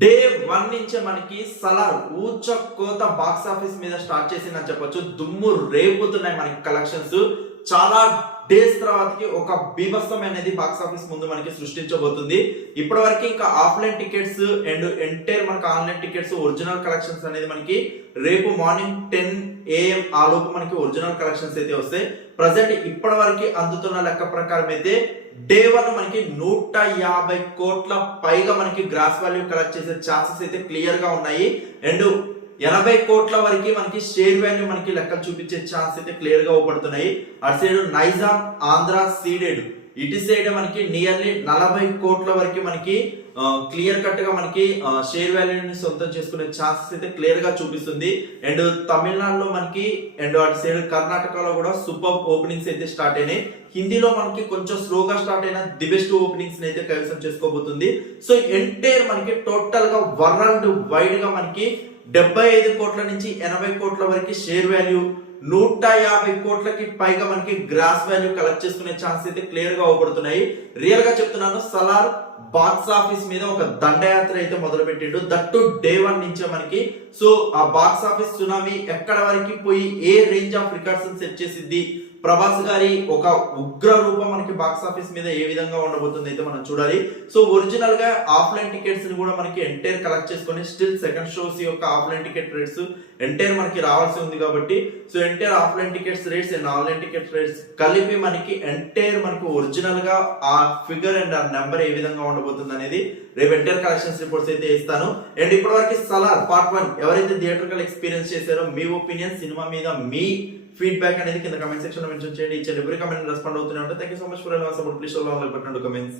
Day 1 నుంచే మనకి సలార్ ఊచ కోత బాక్స్ ఆఫీస్ మీద స్టార్ట్ చేసిందని చెప్పొచ్చు. దుమ్ము రేపుతున్నాయి మనకి కలెక్షన్స్. చాలా డేస్ తర్వాతకి ఒక బీభత్సం అనేది బాక్స్ ఆఫీస్ ముందు మనకి సృష్టించబోతుంది. ఇప్పటి వరకు ఇంకా ఆఫ్లైన్ టికెట్స్ అండ్ ఎంటైర్ మనకి ఆన్లైన్ టికెట్స్ ఒరిజినల్ కలెక్షన్స్ అనేది మనకి రేపు మార్నింగ్ 10 AM ఆ లోపు మనకి ఒరిజినల్ కలెక్షన్స్ అయితే వస్తాయి. ప్రజెంట్ ఇప్పటి వరకు అందుతున్న లెక్క ప్రకారం అయితే డే 1 మనకి 150 కోట్ల పైగా మనకి గ్రాస్ వాల్యూ కలెక్ట్ చేసే ఛాన్సెస్ అయితే క్లియర్ గా ఉన్నాయి. అండ్ 80 కోట్ల వరకు మనకి షేర్ వాల్యూ మనకి లెక్కలు చూపించే ఛాన్స్ అయితే క్లియర్ గా ఓపడుతున్నాయి. అటు సైడ్ నైజాం ఆంధ్ర సీడెడ్ ఇటు సైడ్ మనకి నియర్లీ 40 కోట్ల వరకు మనకి క్లియర్ కట్ గా మనకి షేర్ వాల్యూని సొంతం చేసుకునే ఛాన్సెస్ అయితే క్లియర్ గా చూపిస్తుంది. అండ్ తమిళనాడులో మనకి అండ్ అటు సైడ్ కర్ణాటకలో కూడా సూపర్ ఓపెనింగ్స్ అయితే స్టార్ట్ అయినాయి. హిందీలో మనకి కొంచెం స్లోగా స్టార్ట్ అయిన ది బెస్ట్ ఓపెనింగ్స్ అయితే కైవసం చేసుకోబోతుంది. సో ఎంటైర్ మనకి టోటల్ గా వరల్డ్ వైడ్ గా మనకి 75 కోట్ల నుంచి 80 కోట్ల వరకు షేర్ వాల్యూ, 150 కోట్లకి పైగా మనకి గ్రాస్ వాల్యూ కలెక్ట్ చేసుకునే ఛాన్స్ అయితే క్లియర్ గా అవపడుతున్నాయి. రియల్ గా చెప్తున్నాను, సలార్ బాక్స్ ఆఫీస్ మీద ఒక దండయాత్ర అయితే మొదలు పెట్టిండు. దట్టు డే 1 నుంచే మనకి. సో ఆ బాక్స్ ఆఫీస్ సునామీ ఎక్కడ వరకు పోయి a range of records set చేసిద్ది, ప్రభాస్ గారి ఒక ఉగ్ర రూపం మనకి బాక్స్ ఆఫీస్ మీద ఏ విధంగా ఉండబోతుంది అయితే మనం చూడాలి. సో ఒరిజినల్ గా ఆఫ్లైన్ టికెట్స్ ని కూడా మనకి ఎంటైర్ కలెక్ట్ చేసుకొని స్టిల్ సెకండ్ షోస్ యొక్క ఆఫ్లైన్ టికెట్ రేట్స్ ఎంటైర్ మనకి రావాల్సి ఉంది కాబట్టి so entire offline tickets rates and online ticket rates కలిపి మనకి ఎంటైర్ మనకి ఒరిజినల్ గా ఆ ఫిగర్ అండ్ ఆ నెంబర్ ఏ విధంగా ఉండబోతుంది అనేది రేపు ఎంటైర్ కలెక్షన్స్ రిపోర్ట్స్ అయితే ఇస్తాను. అండ్ ఇప్పటి వరకు సలార్ పార్ట్ 1 ఎవరైతే థియేటర్కల్ ఎక్స్పీరియన్స్ చేశారో మీ ఒపీనియన్ సినిమా మీద మీ ఫీడ్బ్యాక్ అనేది కింద కమెంట్ సెక్షన్ లో మెన్షన్ చేయండి. ఇచ్చే ఎవ్రీ కమెంట్ రెస్పాండ్ అవుతూనే ఉంటాయి. Thank you so much for support. Please show like button and comments.